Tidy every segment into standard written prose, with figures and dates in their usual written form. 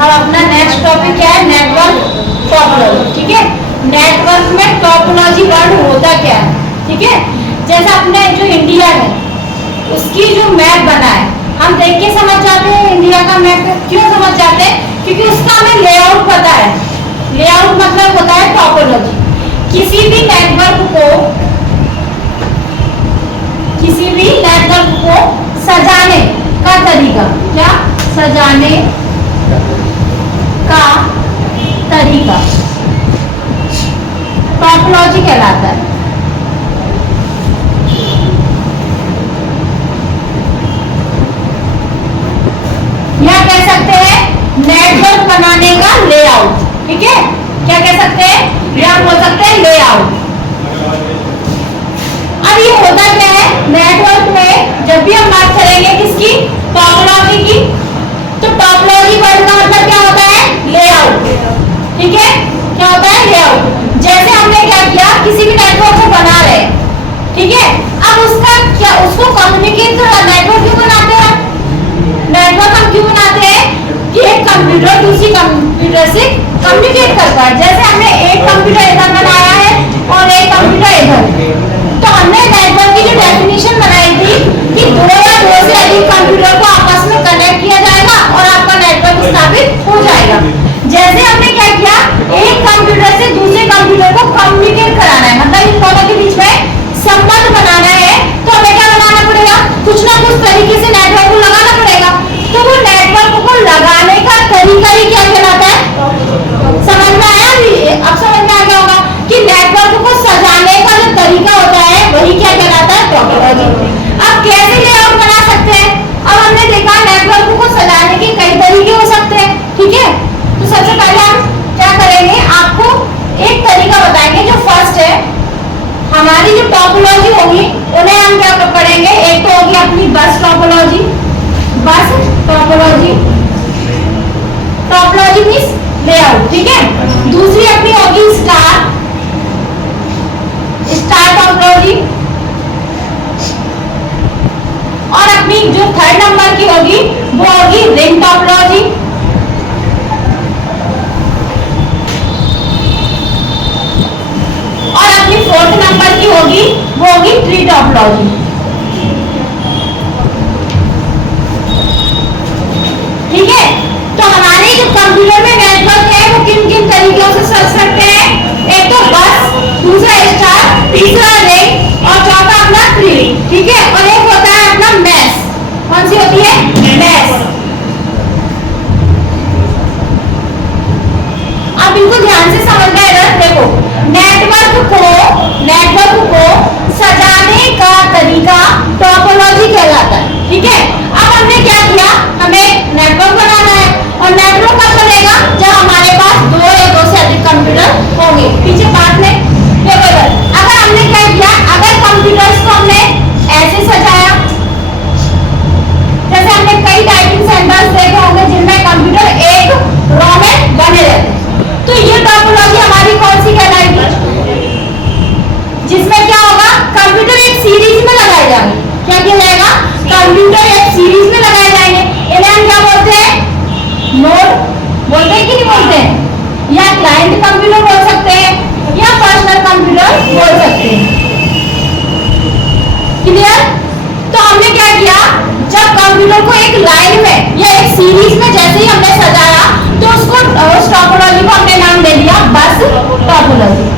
अब अपना next topic क्या है, नेटवर्क टोपोलॉजी। ठीक है, नेटवर्क में टोपोलॉजी वर्ड होता क्या है। ठीक है, जैसे अपने जो इंडिया है उसकी जो मैप बना है, हम देख के समझ जाते हैं इंडिया का मैप। क्यों समझ जाते हैं? क्योंकि उसका हमें लेआउट पता है। लेआउट मतलब होता है टोपोलॉजी। किसी भी नेटवर्क को सजाने का तरीका, क्या सजाने का तरीका टोपोलॉजी कहलाता है। या कह सकते हैं नेटवर्क बनाने का लेआउट। ठीक है, क्या कह सकते हैं, या बोल सकते हैं लेआउट। अब ये होता क्या है, नेटवर्क में जब भी हम बात करेंगे किसकी, टोपोलॉजी की, तो टोपोलॉजी वर्ड का मतलब क्या होता है, लेआउट। ठीक है, क्या होता है, लेआउट। जैसे हमने क्या किया, किसी भी नेटवर्क को बना रहे हैं, ठीक है, अब उसका क्या, उसको कम्युनिकेट नेटवर्क क्यों बनाते हैं, नेटवर्क हम क्यों बनाते हैं कि एक कंप्यूटर दूसरी कंप्यूटर से कम्युनिकेट कर पाए। जैसे हमने एक कंप्यूटर इधर बनाया है और एक कंप्यूटर इधर, तो हमने नेटवर्क की जो डेफिनेशन बनाई थी कि दो या दो से अधिक कंप्यूटर को आपस में कनेक्ट किया जाएगा और आपका नेटवर्क स्थापित हो जाएगा। जैसे हमने क्या किया, एक कंप्यूटर से दूसरे कंप्यूटर को कम्युनिकेट कराना है, मतलब इन दोनों के बीच में संबंध बनाना है, तो हमें क्या लगाना पड़ेगा, कुछ ना कुछ तरीके से नेटवर्क को लगाना पड़ेगा। तो वो नेटवर्क को लगाने का तरीका ही क्या कहलाता है, समझ में आया? अब समझ में आ गया होगा कि नेटवर्क को सजाने का जो तरीका होता है वही क्या कहलाता है, टोपोलॉजी। अब कैसे लेआउट बना सकते हैं, अब हमने देखा नेटवर्क को सजाने के कई तरीके हो सकते हैं। ठीक है, तो सबसे पहले हम क्या करेंगे, आपको एक तरीका बताएंगे। जो फर्स्ट है, हमारी जो टोपोलॉजी होगी उन्हें हम क्या पढ़ेंगे, एक तो होगी अपनी बस टोपोलॉजी। बस टोपोलॉजी, टोपोलॉजी मींस लेआउट। ठीक है, दूसरी अपनी होगी स्टार टोपोलॉजी, और अपनी जो थर्ड नंबर की होगी वो होगी रिंग टोपोलॉजी। और अपनी फोर्थ नंबर की होगी वो होगी ट्री टोपोलॉजी। ठीक है, तो हमारे जो कंप्यूटर में नेटवर्क है वो किन किन तरीकों से चल सकते हैं, एक तो बस, दूसरा स्टार, तीसरा रिंग और चौथा अपना ट्री। ठीक है, और एक होता है अपना मैश। कौन सी होती है, मैश। अब बिल्कुल ध्यान से समझना है, देखो नेटवर्क को सजाने का तरीका टोपोलॉजी कहलाता है। ठीक है, अब हमने क्या किया, हमें नेटवर्क बनाना है, और नेटवर्क कब बनेगा, जब हमारे पास दो या दो से अधिक कंप्यूटर होंगे। पीछे बात में देखो, अगर हमने क्या किया, अगर कंप्यूटर्स को हमने ऐसे सजाया, जैसे हमने कई टाइपिंग सेंटर्स देखे होंगे जिनमें कंप्यूटर एक रो में बने रहते हैं, तो ये टोपोलॉजी हमारी कौन सी कहलाएगी, जिसमें क्या होगा, कंप्यूटर एक सीरीज में लगाए जाएंगे। क्या किया जाएगा, कंप्यूटर एक सीरीज में लगाए जाएंगे। इन्हें हम क्या बोलते हैं, नोड बोलते हैं कि नहीं बोलते हैं, या क्लाइंट कंप्यूटर बोल सकते हैं, या पर्सनल कंप्यूटर बोल सकते हैं। क्लियर? तो हमने क्या किया, जब कंप्यूटर को एक लाइन में या एक सीरीज में जैसे ही हमने सजाया, तो उसको उस टोपोलॉजी को हमने नाम दे दिया बस टोपोलॉजी।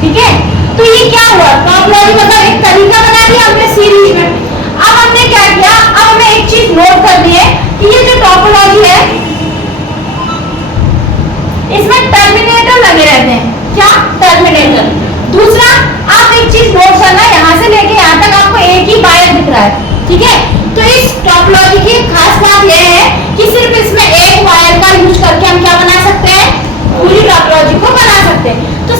ठीक है, तो ये क्या हुआ, टोपोलॉजी मतलब एक तरीका बना दिया हमने सीरीज में। अब हमने क्या किया, अब हमें एक चीज नोट करनी है कि ये जो टोपोलॉजी है इसमें टर्मिनेटर लगे रहते हैं। क्या, टर्मिनेटर। दूसरा, आप एक चीज नोट करना, यहां से लेके यहां तक आपको एक ही वायर दिख रहा है। ठीक है, तो इस टोपोलॉजी की खास बात यह है कि सिर्फ इसमें एक वायर का यूज करके हम क्या बना सकते हैं, पूरी टोपोलॉजी को बना सकते हैं। तो